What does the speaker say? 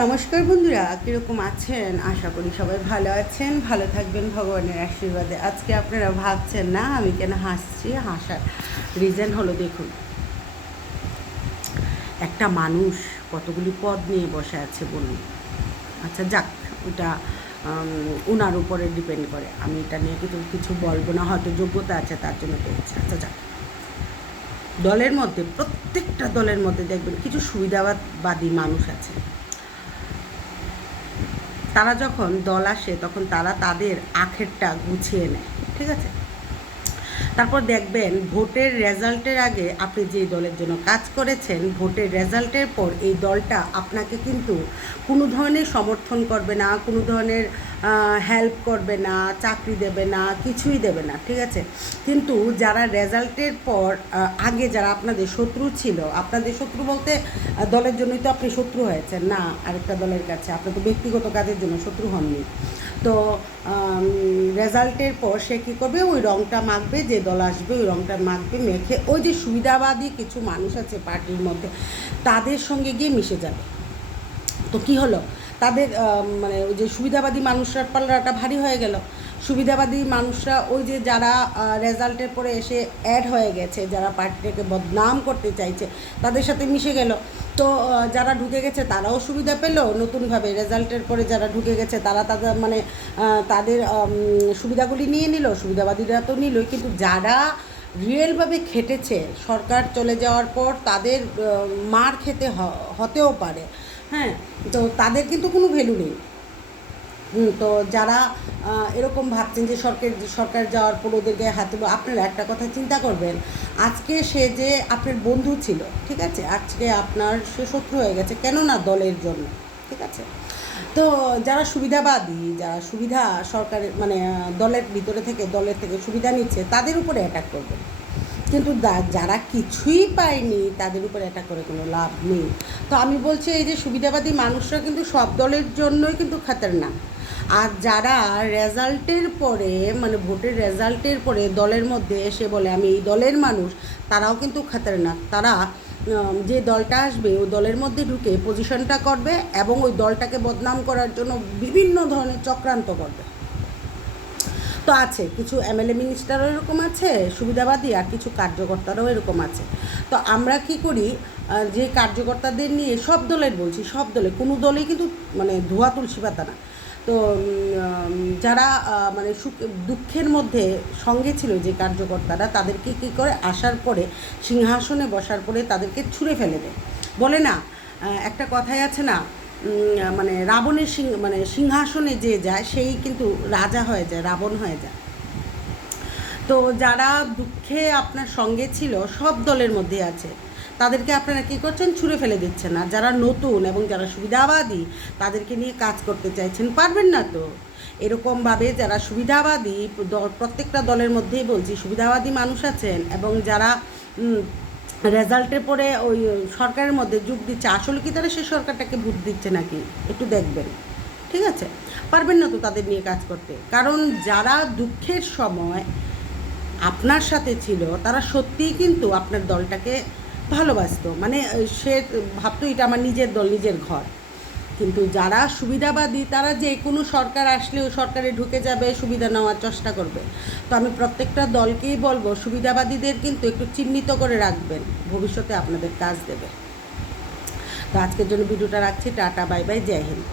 নমস্কার বন্ধুরা, কীরকম আছেন? আশা করি সবাই ভালো আছেন, ভালো থাকবেন ভগবানের আশীর্বাদে। আজকে আপনারা ভাবছেন না আমি কেন হাসছি। হাসার রিজন হলো, দেখুন, একটা মানুষ কতগুলি পদ নিয়ে বসে আছে বলুন। আচ্ছা যাক, ওটা ওনার উপরে ডিপেন্ড করে। আমি এটা নিয়ে কিন্তু কিছু বলবো না, হয়তো যোগ্যতা আছে তার জন্য পেয়েছে। আচ্ছা যাক, দলের মধ্যে, প্রত্যেকটা দলের মধ্যে দেখবেন কিছু সুবিধাবাদী মানুষ আছে। তারা যখন দল আসে তখন তারা তাদের আখেরটা গুছিয়ে নেয়, ঠিক আছে? তারপর দেখবেন ভোটের রেজাল্টের আগে আপনি যে দলের জন্য কাজ করেছেন, ভোটের রেজাল্টের পর এই দলটা আপনাকে কিন্তু কোনো ধরনের সমর্থন করবে না, কোনো ধরনের হেল্প করবে না, চাকরি দেবে না, কিছুই দেবে না, ঠিক আছে? কিন্তু যারা রেজাল্টের পর আগে যারা আপনাদের শত্রু ছিল, আপনাদের শত্রু বলতে দলের জন্যই তো আপনি শত্রু হয়েছেন না আরেকটা দলের কাছে, আপনি তো ব্যক্তিগত কাজের জন্য শত্রু হননি। তো রেজাল্টের পর সে কী করবে, ওই রঙটা মাখবে, যে দল আসবে ওই রঙটা মাখবে, মেখে ওই যে সুবিধাবাদী কিছু মানুষ আছে পার্টির মধ্যে তাদের সঙ্গে গিয়ে মিশে যাবে। তো কী হলো, তাদের মানে ওই যে সুবিধাবাদী মানুষরার পাল্লাটা ভারী হয়ে গেল। সুবিধাবাদী মানুষরা ওই যে যারা রেজাল্টের পরে এসে অ্যাড হয়ে গেছে, যারা পার্টিটাকে বদনাম করতে চাইছে তাদের সাথে মিশে গেল। তো যারা ঢুকে গেছে তারাও সুবিধা পেল নতুনভাবে। রেজাল্টের পরে যারা ঢুকে গেছে তারা তাদের মানে তাদের সুবিধাগুলি নিয়ে নিল, সুবিধাবাদীরা তো নিলই, কিন্তু যারা রিয়েলভাবে খেটেছে সরকার চলে যাওয়ার পর তাদের মার খেতে হতেও পারে, হ্যাঁ, তো তাদের কিন্তু কোনো ভ্যালু নেই। তো যারা এরকম ভাবছেন যে সরকার যাওয়ার পর ওদের গায়ে হাত দেবো, আপনারা একটা কথা চিন্তা করবেন, আজকে সে যে আপনার বন্ধু ছিল, ঠিক আছে, আজকে আপনার সে শত্রু হয়ে গেছে, কেন না দলের জন্য, ঠিক আছে? তো যারা সুবিধাবাদী, যারা সুবিধা সরকারের মানে দলের ভিতরে থেকে দলের থেকে সুবিধা নিচ্ছে তাদের উপরে অ্যাটাক করবেন, কিন্তু যারা কিছুই পায়নি তাদের উপরে অ্যাটাক করে কোনো লাভ নেই। তো আমি বলছি, এই যে সুবিধাবাদী মানুষরা কিন্তু সব দলের জন্যই কিন্তু খাতারনাক। আর যারা রেজাল্টের পরে মানে ভোটের রেজাল্টের পরে দলের মধ্যে এসে বলে আমি এই দলের মানুষ, তারাও কিন্তু খাতারনাক। তারা যে দলটা আসবে ওই দলের মধ্যে ঢুকে পজিশনটা করবে এবং ওই দলটাকে বদনাম করার জন্য বিভিন্ন ধরনের চক্রান্ত করবে। তো আছে কিছু এমএলএ মিনিস্টারও এরকম আছে সুবিধাবাদী, আর কিছু কার্যকর্তারাও এরকম আছে। তো আমরা কি করি, যে কার্যকর্তাদের নিয়ে সব দলের বলছি, সব দলে, কোনো দলেই কিন্তু মানে ধোয়া তুলসী পাতা না। তো যারা মানে দুঃখের মধ্যে সঙ্গে ছিল যে কার্যকর্তারা, তাদেরকে কী করে আসার পরে সিংহাসনে বসার পরে তাদেরকে ছুঁড়ে ফেলে দেয়। বলে না, একটা কথাই আছে না, মানে রাবণের মানে সিংহাসনে যে যায় সেই কিন্তু রাজা হয়ে যায়, রাবণ হয়ে যায়। তো যারা দুঃখে আপনার সঙ্গে ছিল সব দলের মধ্যে আছে, তাদেরকে আপনারা কী করছেন, ছুঁড়ে ফেলে দিচ্ছেন। আর যারা নতুন এবং যারা সুবিধাবাদী তাদেরকে নিয়ে কাজ করতে চাইছেন, পারবেন না তো। এরকমভাবে যারা সুবিধাবাদী, প্রত্যেকটা দলের মধ্যেই বলছি সুবিধাবাদী মানুষ আছেন এবং যারা রেজাল্টের পরে ওই সরকারের মধ্যে যোগ দিচ্ছে, আসলে কি তারা সেই সরকারটাকে ভোট দিচ্ছে নাকি একটু দেখবেন, ঠিক আছে? পারবেন না তো তাদের নিয়ে কাজ করতে, কারণ যারা দুঃখের সময় আপনার সাথে ছিল তারা সত্যিই কিন্তু আপনার দলটাকে ভালোবাসতো, মানে সে ভাবতো এটা আমার নিজের দল, নিজের ঘর। কিন্তু যারা সুবিধাবাদী তারা যে কোনো সরকার আসলেও সরকারে ঢুকে যাবে, সুবিধা নেওয়ার চেষ্টা করবে। তো আমি প্রত্যেকটা দলকেই বলবো সুবিধাবাদীদের কিন্তু একটু চিহ্নিত করে রাখবেন, ভবিষ্যতে আপনাদের কাজ দেবে। তো আজকের জন্য ভিডিওটা রাখছি, টাটা, বাই বাই, জয় হিন্দ।